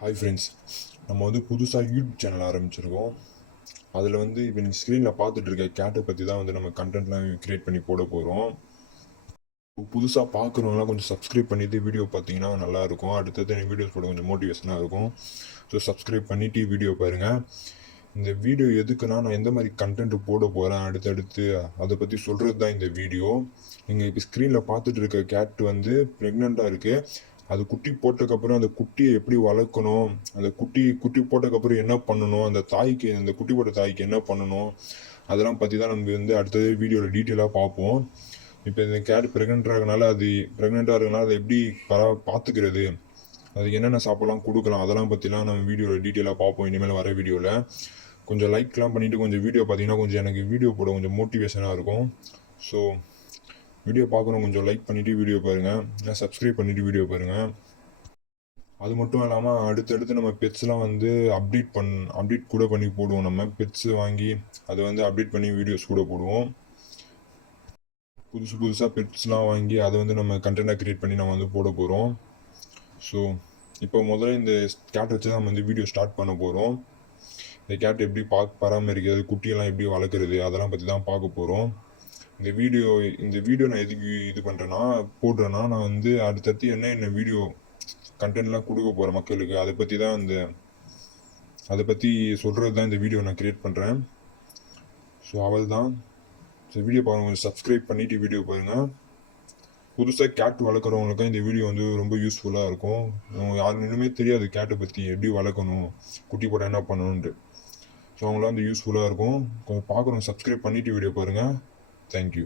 Hi friends, நம்ம வந்து புதுசாக யூடியூப் சேனல் ஆரம்பிச்சிருக்கோம். அதில் வந்து இப்போ நீங்கள் ஸ்க்ரீனில் பார்த்துட்டு இருக்க கேட்டை பற்றி தான் வந்து நம்ம கண்டென்ட்லாம் க்ரியேட் பண்ணி போட போகிறோம். புதுசாக பார்க்குறவங்களாம் கொஞ்சம் சப்ஸ்கிரைப் பண்ணிவிட்டு வீடியோ பார்த்தீங்கன்னா நல்லாயிருக்கும். அடுத்தது எனக்கு வீடியோஸ் போட கொஞ்சம் மோட்டிவேஷனாக இருக்கும். ஸோ சப்ஸ்கிரைப் பண்ணிவிட்டு வீடியோ பாருங்கள். இந்த வீடியோ எதுக்குன்னா, நான் எந்த மாதிரி கண்டென்ட் போட போகிறேன் அடுத்தடுத்து அதை பற்றி சொல்கிறது தான் இந்த வீடியோ. நீங்கள் இப்போ ஸ்க்ரீனில் பார்த்துட்டு இருக்க கேட் வந்து ப்ரெக்னெண்ட்டாக இருக்குது. அது குட்டி போட்டதுக்கப்புறம் அந்த குட்டியை எப்படி வளர்க்கணும், அந்த குட்டி போட்டதுக்கப்புறம் என்ன பண்ணணும், அந்த குட்டி போட்ட தாய்க்கு என்ன பண்ணணும், அதெல்லாம் பற்றி தான் நம்ம வந்து அடுத்தது வீடியோவில் டீட்டெயிலாக பார்ப்போம். இப்போ இந்த கேட் ப்ரெக்னெண்ட்டாக இருக்கனால அதை எப்படி பார்த்துக்கிறது, அதுக்கு என்னென்ன சாப்பிடலாம் கொடுக்கலாம், அதெல்லாம் பற்றிலாம் நம்ம வீடியோவில் டீட்டெயிலாக பார்ப்போம் இனிமேல் வர வீடியோவில். கொஞ்சம் லைக்லாம் பண்ணிவிட்டு கொஞ்சம் வீடியோ பார்த்தீங்கன்னா கொஞ்சம் எனக்கு வீடியோ போட கொஞ்சம் மோட்டிவேஷனாக இருக்கும். ஸோ வீடியோ பார்க்கணும், கொஞ்சம் லைக் பண்ணிவிட்டு வீடியோ பாருங்கள், இல்லை சப்ஸ்கிரைப் பண்ணிவிட்டு வீடியோ பாருங்கள். அது மட்டும் இல்லாமல் அடுத்தடுத்து நம்ம பெட்ஸ்லாம் வந்து அப்டேட் கூட பண்ணி போடுவோம். நம்ம பெட்ஸு வாங்கி அதை வந்து அப்டேட் பண்ணி வீடியோஸ் கூட போடுவோம். புதுசாக பெட்ஸ்லாம் வாங்கி அதை வந்து நம்ம கண்டென்ட்டாக க்ரியேட் பண்ணி நம்ம வந்து போட போகிறோம். ஸோ இப்போ முதல்ல இந்த கேட் வச்சு நம்ம வந்து வீடியோ ஸ்டார்ட் பண்ண போகிறோம். இந்த கேட் எப்படி பராமரிக்கிறது, குட்டியெல்லாம் எப்படி வளர்க்குறது, அதெல்லாம் பற்றி தான் பார்க்க போகிறோம். இந்த வீடியோ நான் எதுக்கு இது பண்ணுறேன்னா போடுறேன்னா, நான் வந்து அடுத்தடுத்து என்ன வீடியோ கண்டென்ட்லாம் கொடுக்க போகிறேன் மக்களுக்கு, அதை பற்றி சொல்கிறது தான் இந்த வீடியோ நான் க்ரியேட் பண்ணுறேன். ஸோ அவள் தான். ஸோ வீடியோ பாருங்கள், கொஞ்சம் சப்ஸ்கிரைப் பண்ணிவிட்டு வீடியோ பாருங்கள். புதுசாக கேட் வளர்க்குறவங்களுக்கும் இந்த வீடியோ வந்து ரொம்ப யூஸ்ஃபுல்லாக இருக்கும். யாருக்குமே தெரியாது கேட்டை பற்றி எப்படி வளர்க்கணும், குட்டி போட என்ன பண்ணணுன்ட்டு. ஸோ அவங்களாம் வந்து யூஸ்ஃபுல்லாக இருக்கும். கொஞ்சம் பார்க்குறோம், சப்ஸ்கிரைப் பண்ணிவிட்டு வீடியோ பாருங்கள். தேங்க்யூ.